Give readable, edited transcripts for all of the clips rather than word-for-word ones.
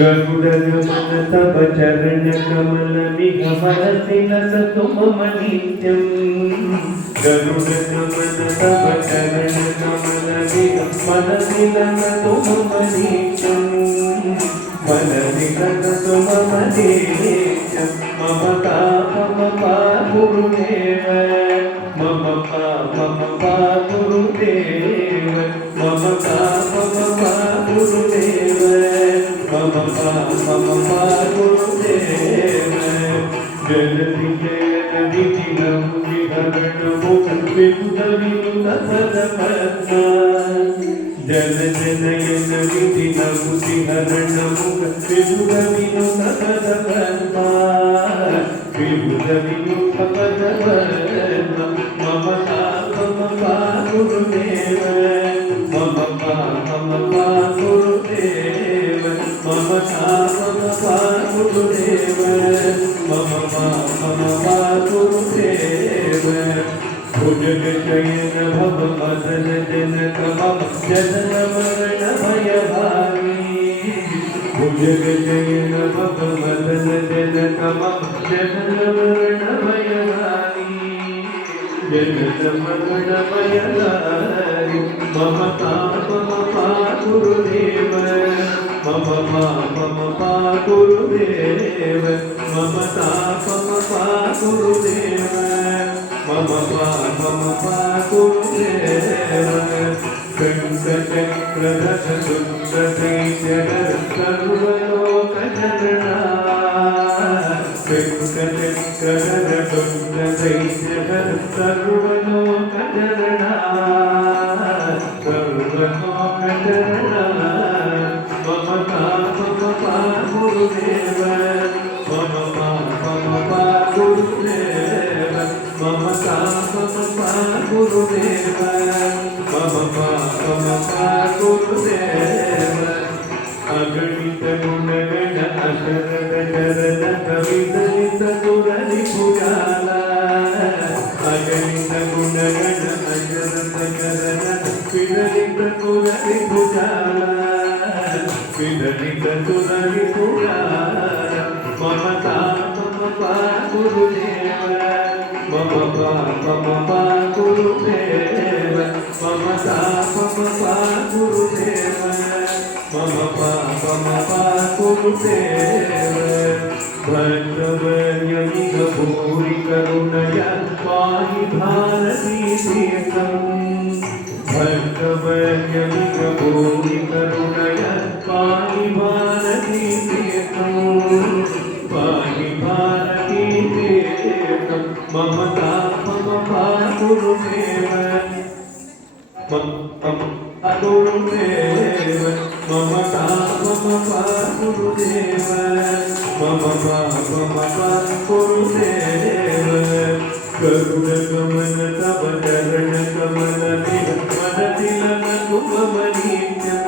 गरुडगमन तव चरण कमल विहमरति मम नित्यं गरुडगमन तव चरण कमल विहमरति मम नित्यं मनमिलसतु मम नित्यं मम पापमपा गुरुदेव मम पापमपा गुरुदेव मम पापमपा गुरुदेव मम पापमपा गुरुदेव जलति जयन विधिनं विहरणमुख विबुध विनुत पदपद्मा जल जनयन विधिनं विहरणमुख विबुध विनुत पदपद्मा विबुध विनुत पदपद्मा मम पापमपा गुरुदेव मम पापमपा गुरुदेव मम पापमपा गुरुदेव मम पापमपा गुरुदेव भुजग शयन भव मदन जनक मम जनन मरण भयभागी भुजग शयन भव मदन जनक मम जनन मरण भयभागी जनन मरण भयभागी मम पापमपा गुरुदेव मम पापमपा गुरुदेव मम तापमपा गुरुदेव मम पापमपा गुरुदेव कंकचक्रधर सुन्दरैर्यधर सर्वलोकजनना कंकचक्रधर सुन्दरैर्यधर सर्वलोकजनना सर्वलोकजनना मम पापमपा गुरुदेव मम पापमपा गुरुदेव मम पापमपा गुरुदेव मम पापमपा गुरुदेव अगणित गुणगण अशरद शरद कविदलित सुररिपुजाला अगणित गुणगण अशरद शरद विदलित सुररिपुजाला विदलित सुररिपुजाला मम पापमपा गुरुदेव मम पापमपा गुरुदेव मम पापमपा गुरुदेव मम पापमपा गुरुदेव भक्तवर्यमिह भूरि करुणया पाहि भारती तीर्थं भक्तवर्यमिह भूरि करुणया पाहि भारती तीर्थं पाहि भारती तीर्थं मम तापमपा गुरुदेव मम गुरुदेव मम तापमपा गुरुदेव मम पापमपा गुरुदेव गरुडगमन तव चरण कमल विहमरति मम नित्यं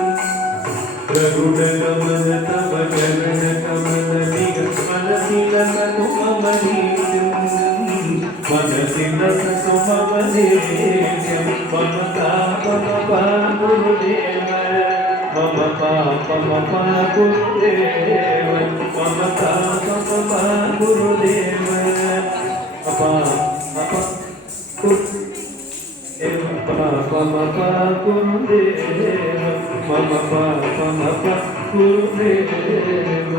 गरुडगमन तव चरण कमल विहमरति मम नित्यं मनसि लसतु मम नित्यं मम तापमपा गुरुदेव मम पापमपा गुरुदेव मम तापमपा गुरुदेव पापमपा गुरुदेव मम पापमपा गुरुदेव